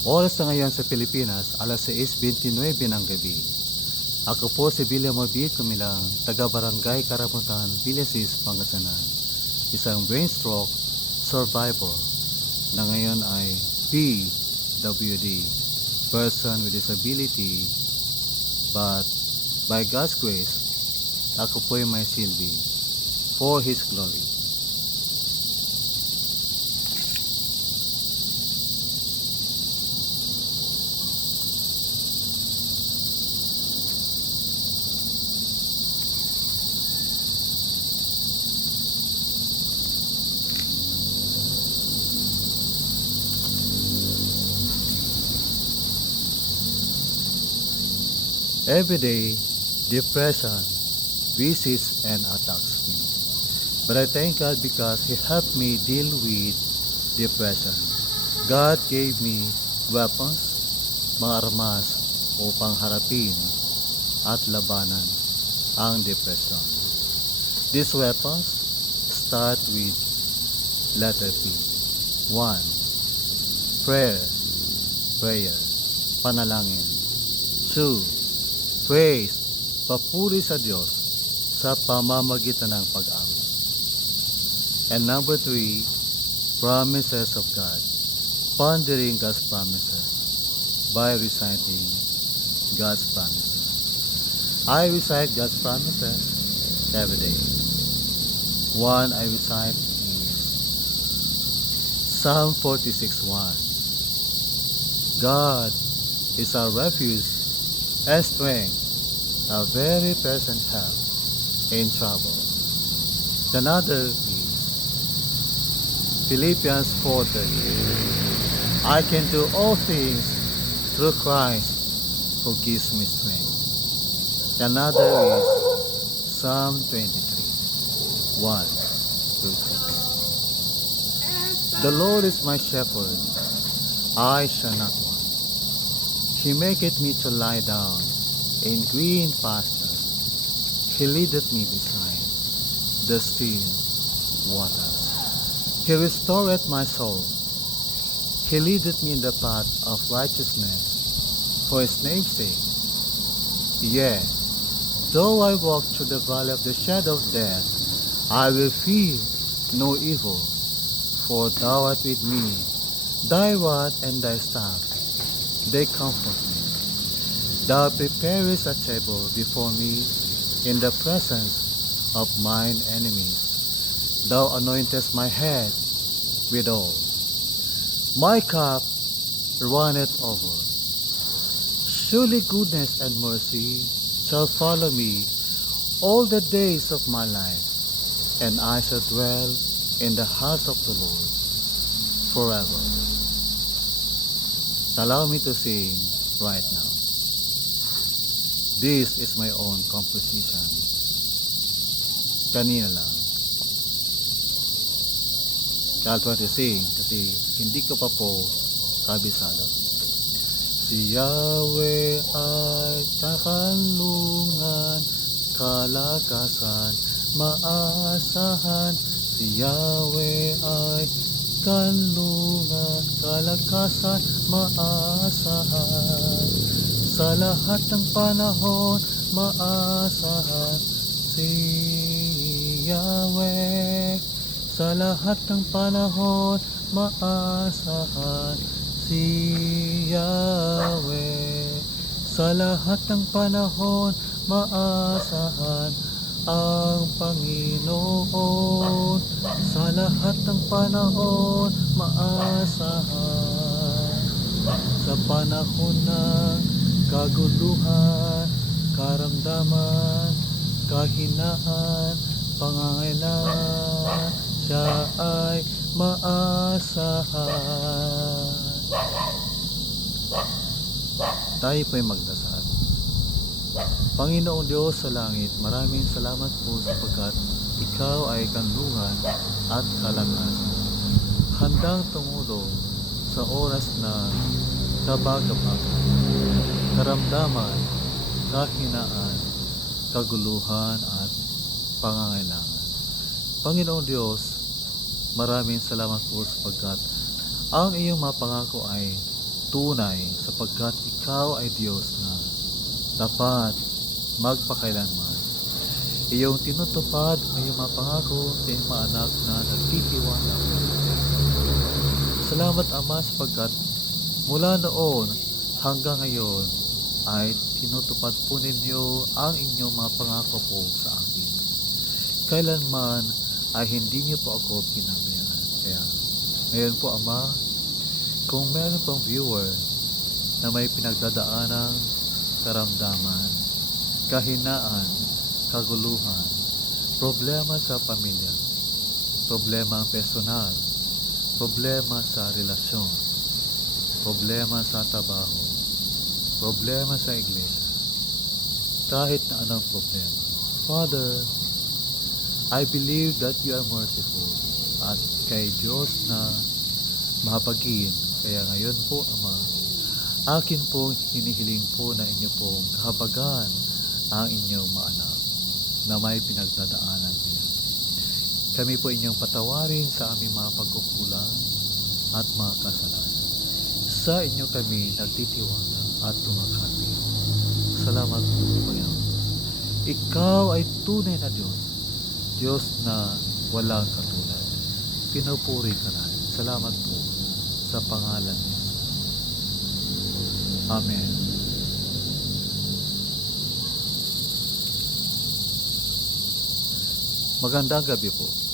Oras na ngayon sa Pilipinas, alas 6:29 ng gabi. Ako po si William Orbit Kumilang, taga-barangay Karamutan, Villasis, Pangasinan. Isang brain stroke survivor na ngayon ay PWD, person with disability, but by God's grace, ako po ay may silbi for His glory. Every day, depression visits and attacks me. But I thank God because He helped me deal with depression. God gave me weapons, mga armas upang harapin at labanan ang depression. These weapons start with letter P. 1. Prayer, panalangin. 2. Praise, papuri sa Diyos sa pamamagitan ng pag-awit. And number 3, promises of God, pondering God's promises by reciting God's promises. I recite God's promises every day. One I recite is Psalm 46:1. God is our refuge and strength, a very present help in trouble. Another is Philippians 4:13. I can do all things through Christ who gives me strength. Another is Psalm 23:1-6. The Lord is my shepherd, I shall not want. He maketh me to lie down in green pastures. He leadeth me beside the still waters. He restoreth my soul. He leadeth me in the path of righteousness for His name's sake. Yea, though I walk through the valley of the shadow of death, I will fear no evil, for Thou art with me. Thy rod and Thy staff, they comfort me. Thou preparest a table before me in the presence of mine enemies. Thou anointest my head with oil. My cup runneth over. Surely goodness and mercy shall follow me all the days of my life, and I shall dwell in the house of the Lord forever. Allow me to sing right now. This is my own composition. Kanina lang. I'll try to sing kasi hindi ko pa po kabisado. Si Yahweh ay kakanlungan, kalakasan, maasahan. Si Yahweh ay kanlungan, kalakasan, maasahan. Sa lahat ng panahon, maasahan si Yahweh. Sa lahat ng panahon, maasahan si Yahweh. Sa lahat ng panahon, maasahan ang Panginoon. Sa lahat ng panahon, maasahan. Sa panahon ng kaguluhan, karamdaman, kahinaan, pangangailangan, siya ay maasahan. Tayo po'y magdasal. Panginoong Diyos sa langit, maraming salamat po sapagkat Ikaw ay kanlungan at kalakasan. Handang tumulong sa oras na kabagabagan, karamdaman, kahinaan, kaguluhan at pangangailangan. Panginoong Diyos, maraming salamat po sapagkat ang iyong mga pangako ay tunay sapagkat ikaw ay Diyos na tapat magpakailanman. Iyong tinutupad ang iyong mga pangako sa iyong mga anak na nagtitiwala. Salamat Ama sapagkat mula noon hanggang ngayon ay tinutupad po ninyo ang inyong mga pangako po sa akin. Kailanman ay hindi niyo po ako pinabayaan. Kaya ngayon po Ama, kung meron pang viewer na may pinagdadaanang karamdaman, kahinaan, kaguluhan, problema sa pamilya, problema personal, problema sa relasyon, problema sa trabaho, problema sa iglesia, kahit na anong problema. Father, I believe that you are merciful at kay Diyos na mahabagin. Kaya ngayon po, Ama, akin pong hinihiling po na inyo pong kahabagan ang inyong mga anak na may pinagdadaanan niyo. Kami po inyong patawarin sa aming mga pagkukulang at mga kasalanan. Sa inyo kami nagtitiwala at tumakapin. Salamat po, Panginoon. Ikaw ay tunay na Diyos. Diyos na walang katulad. Pinupuri ka natin. Salamat po sa pangalan ni Jesus. Amen. Magandang gabi po.